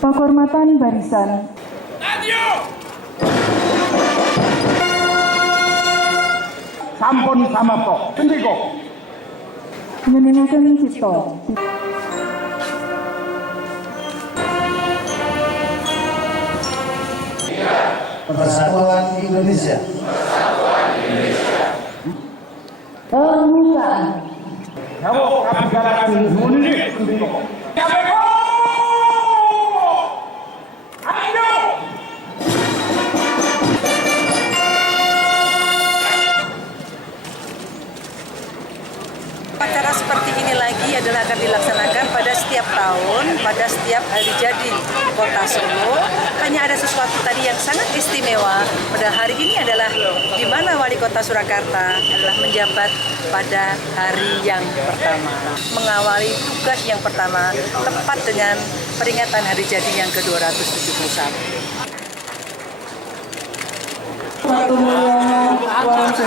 Penghormatan barisan. Sampun samapta sendika. Nyenengaken cipta. Persatuan Indonesia. Pembukaan. Jawab kabudayaan dunia sendika. Acara seperti ini lagi adalah akan dilaksanakan pada setiap tahun, pada setiap hari jadi Kota Solo. Hanya ada sesuatu tadi yang sangat istimewa pada hari ini adalah di mana Wali Kota Surakarta adalah menjabat pada hari yang pertama, mengawali tugas yang pertama tepat dengan peringatan hari jadi yang ke-271. Satu Mulyono, Wong Sri